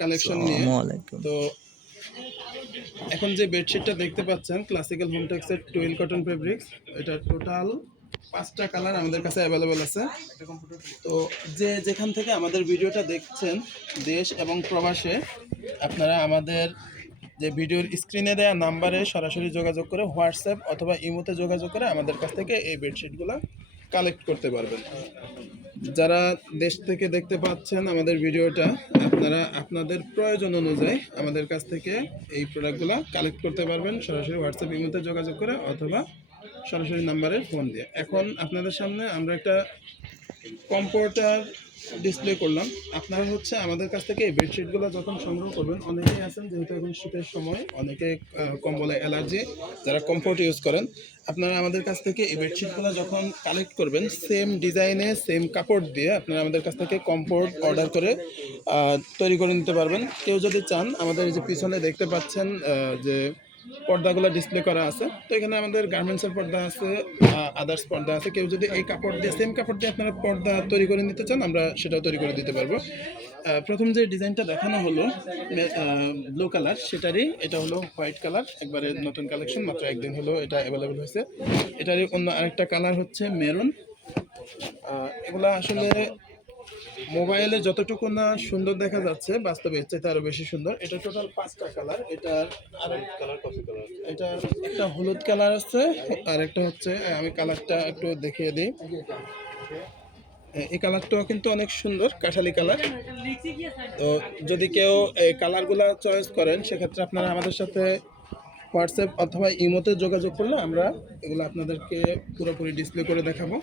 Collection নিয়ে। তো এখন যে বেডশিটটা দেখতে পাচ্ছেন ক্লাসিক্যাল হোমটেক্সের টুয়েল কটন ফেব্রিক্স এটা টোটাল পাঁচটা কালার আমাদের কাছে অ্যাভেলেবেল আছে। তো যে যেখান থেকে আমাদের ভিডিওটা দেখছেন দেশ এবং প্রবাসে আপনারা আমাদের যে ভিডিওর স্ক্রিনে দেওয়া নাম্বারে সরাসরি যোগাযোগ করে হোয়াটসঅ্যাপ অথবা ইমোতে যোগাযোগ করে আমাদের কাছ থেকে এই বেডশিটগুলো কালেক্ট করতে পারবেন। যারা দেশ থেকে দেখতে পাচ্ছেন আমাদের ভিডিওটা, আপনারা আপনাদের প্রয়োজন অনুযায়ী আমাদের কাছ থেকে এই প্রোডাক্টগুলো কালেক্ট করতে পারবেন। সরাসরি হোয়াটসঅ্যাপ ইমোতে যোগাযোগ করে অথবা সরাসরি নাম্বারে ফোন দিয়ে। এখন আপনাদের সামনে আমরা একটা কম্পিউটার ডিসপ্লে করলাম। আপনারা হচ্ছে আমাদের কাছ থেকে এই বেডশিটগুলো যখন সংগ্রহ করবেন, অনেকেই আছেন যেহেতু এখন শীতের সময়, অনেকে কম্বলে অ্যালার্জি যারা কমফোর্ট ইউজ করেন, আপনারা আমাদের কাছ থেকে এই বেডশিটগুলো যখন কালেক্ট করবেন সেম ডিজাইনে সেম কাপড় দিয়ে আপনারা আমাদের কাছ থেকে কমফোর্ট অর্ডার করে তৈরি করে নিতে পারবেন। কেউ যদি চান, আমাদের এই যে পিছনে দেখতে পাচ্ছেন যে পর্দাগুলো ডিসপ্লে করা আছে। তো এখানে আমাদের গার্মেন্টসের পর্দা আছে আদার্স পর্দা আছে। কেউ যদি এই কাপড় দিয়ে সেম কাপড় দিয়ে আপনারা পর্দা তৈরি করে নিতে চান, আমরা সেটাও তৈরি করে দিতে পারব। প্রথম যে ডিজাইনটা দেখানো হলো ব্লু কালার সেটারই এটা হলো হোয়াইট কালার একবারে নতুন কালেকশন মাত্র একদিন হলো এটা অ্যাভেলেবেল হয়েছে। এটারই অন্য আরেকটা কালার হচ্ছে মেরুন এগুলা আসলে মোবাইলে যতটুকু না সুন্দর দেখা যাচ্ছে বাস্তবে এর চাইতে আরও বেশি সুন্দর। এটা টোটাল পাঁচটা কালার এটার আরেক কালার কপি কালার এটা একটা হলুদ কালার আছে আর একটা হচ্ছে আমি কালারটা একটু দেখিয়ে দিই। এই কালারটাও কিন্তু অনেক সুন্দর কাঠালি কালার তো যদি কেউ এই কালারগুলা চয়েস করেন সেক্ষেত্রে আপনারা আমাদের সাথে হোয়াটসঅ্যাপ অথবা ইমোতে যোগাযোগ করলে আমরা এগুলো আপনাদেরকে পুরোপুরি ডিসপ্লে করে দেখাবো।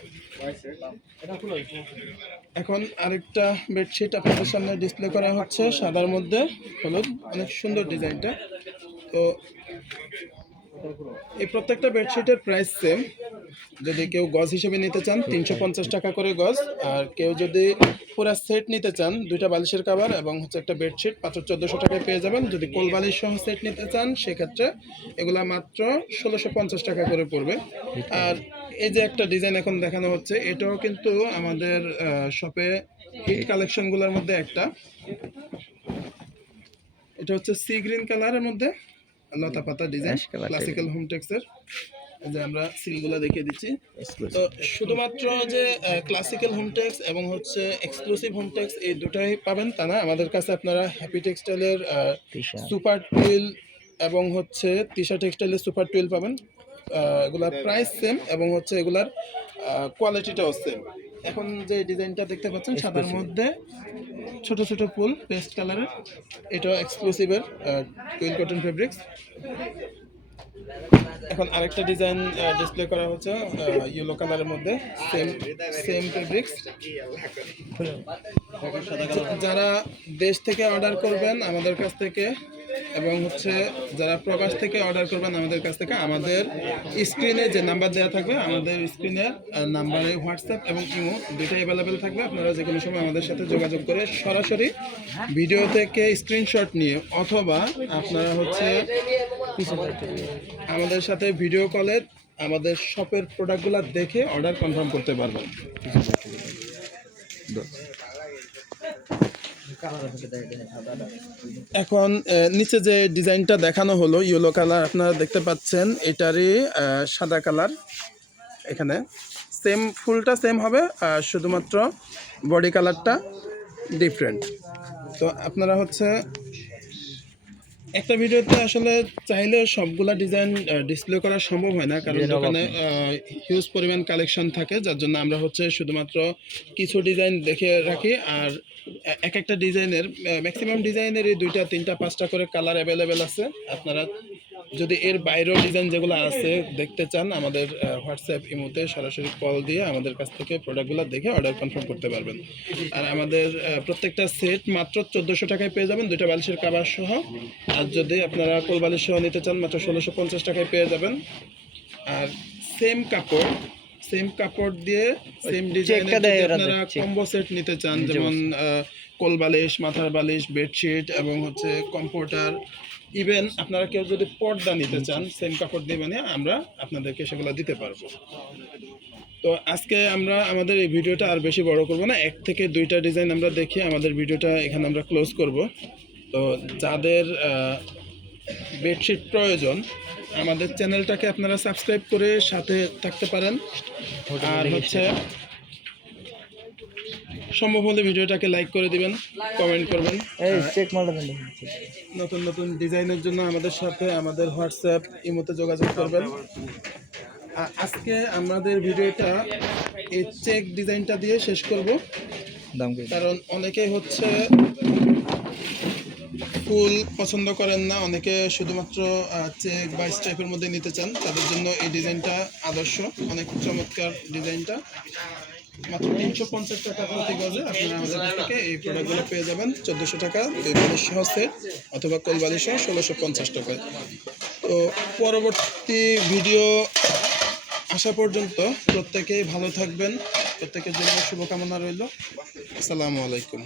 এখন আরেকটা বেডশিট আপনাদের সামনে ডিসপ্লে করা হচ্ছে, সাদার মধ্যে, হলুদ, অনেক সুন্দর ডিজাইনটা। তো এই প্রত্যেকটা বেডশিটের প্রাইস সেম যদি কেউ গজ হিসেবে নিতে চান, তিনশো পঞ্চাশ টাকা করে গজ। আর কেউ যদি পুরা সেট নিতে চান, দুইটা বালিশের কাভার এবং হচ্ছে একটা বেডশিট মাত্র চোদ্দোশো টাকায় পেয়ে যাবেন। যদি কোল বালিশ সহ সেট নিতে চান, সেক্ষেত্রে এগুলা মাত্র ষোলোশো পঞ্চাশ টাকা করে পড়বে। আর এই যে একটা ডিজাইন এখন দেখানো হচ্ছে, এটাও কিন্তু আমাদের শপে হিট কালেকশনগুলোর মধ্যে একটা। এটা হচ্ছে সি গ্রিন কালারের মধ্যে। লতা পাতা ডিজাইন ক্লাসিক্যাল হোমটেক্সের যে আমরা সিলগুলো দেখিয়ে দিচ্ছি। তো শুধুমাত্র যে ক্লাসিক্যাল হোমটেক্স এবং হচ্ছে এক্সক্লুসিভ হোমটেক্স এই দুটাই পাবেন তা না। আমাদের কাছে আপনারা হ্যাপি টেক্সটাইলের সুপার টুইল এবং হচ্ছে তিশা টেক্সটাইলের সুপার টুইল পাবেন। এগুলার প্রাইস সেম এবং হচ্ছে এগুলার কোয়ালিটিটাও সেম এখন যে ডিজাইনটা দেখতে পাচ্ছেন সাদার মধ্যে ছোট ছোট ফুল পেস্ট কালারের। এটা এক্সক্লুসিভের কুইন কটন ফেব্রিক্স এখন আরেকটা ডিজাইন ডিসপ্লে করা হচ্ছে ইয়েলো কালারের মধ্যে সেম সেম ফেব্রিক্স যারা দেশ থেকে অর্ডার করবেন আমাদের কাছ থেকে, এবং হচ্ছে যারা প্রকাশ থেকে অর্ডার করবেন আমাদের কাছ থেকে, আমাদের স্ক্রিনে যে নাম্বার দেওয়া থাকবে, আমাদের স্ক্রিনের নাম্বারে হোয়াটসঅ্যাপ এবং ইমো দুটোই অ্যাভেলেবেল থাকবে। আপনারা যে কোনো সময় আমাদের সাথে যোগাযোগ করে সরাসরি ভিডিও থেকে স্ক্রিনশট নিয়ে, অথবা আপনারা হচ্ছে আমাদের সাথে ভিডিও কলে আমাদের শপের প্রোডাক্টগুলো দেখে অর্ডার কনফার্ম করতে পারবেন এখন নিচে যে ডিজাইনটা দেখানো হলো ইয়েলো কালার আপনারা দেখতে পাচ্ছেন, এটারই সাদা কালার এখানে। সেম ফুলটা সেম হবে আর শুধুমাত্র বডি কালারটা ডিফারেন্ট তো আপনারা হচ্ছে একটা ভিডিওতে আসলে চাইলে সবগুলা ডিজাইন ডিসপ্লে করা সম্ভব হয় না কারণ দোকানে হিউজ পরিমাণ কালেকশন থাকে যার জন্য আমরা হচ্ছে শুধুমাত্র কিছু ডিজাইন দেখে রাখি আর এক একটা ডিজাইনের ম্যাক্সিমাম ডিজাইনের এই দুইটা তিনটা পাঁচটা করে কালার অ্যাভেলেবেল আছে। আপনারা যদি এর বাইরেও ডিজাইন যেগুলো আছে দেখতে চান আমাদের হোয়াটসঅ্যাপ ইমোতে সরাসরি কল দিয়ে আমাদের কাছ থেকে প্রোডাক্টগুলো দেখে অর্ডার কনফার্ম করতে পারবেন। আর আমাদের প্রত্যেকটা সেট মাত্র চোদ্দোশো টাকায় পেয়ে যাবেন দুইটা বালিশের কাবার সহ। আর যদি আপনারা কোল বালিশ সহ নিতে চান মাত্র ষোলোশো পঞ্চাশ টাকায় পেয়ে যাবেন। আর সেম কাপড় সেম কাপড় দিয়ে সেম ডিজাইনের যদি আপনারা কম্বো সেট নিতে চান যেমন কোল বালিশ মাথার বালিশ বেডশিট এবং হচ্ছে কম্পিউটার ইভেন আপনারা কেউ যদি পর্দা নিতে চান সেম কাপড় দিয়ে বানিয়ে আমরা আপনাদেরকে সেগুলো দিতে পারব। তো আজকে আমরা, আমাদের এই ভিডিওটা আর বেশি বড় করব না। এক থেকে দুইটা ডিজাইন আমরা দেখি আমাদের ভিডিওটা এখানে আমরা ক্লোজ করব। তো যাদের বেডশিট প্রয়োজন, আমাদের চ্যানেলটাকে আপনারা সাবস্ক্রাইব করে সাথে থাকতে পারেন। আর হচ্ছে সম্ভব হলে ভিডিওটাকে লাইক করে দিবেন কমেন্ট করবেন। এই চেক মারটা নতুন নতুন ডিজাইনের জন্য আমাদের সাথে আমাদের হোয়াটসঅ্যাপ ইমোতে যোগাযোগ করবেন। আজকে আমাদের ভিডিওটা এই চেক ডিজাইনটা দিয়ে শেষ করব। কারণ অনেকেই হচ্ছে ফুল পছন্দ করেন না অনেকে শুধুমাত্র চেক বা স্ট্রাইপের মধ্যে নিতে চান। তাদের জন্য এই ডিজাইনটা আদর্শ অনেক চমৎকার ডিজাইনটা চোদ্দোশো টাকা অথবা কোলবালিশ সহ ষোলোশো পঞ্চাশ টাকায়। তো পরবর্তী ভিডিও আসা পর্যন্ত প্রত্যেকেই ভালো থাকবেন। প্রত্যেকের জন্য শুভকামনা রইল। আসসালামু আলাইকুম।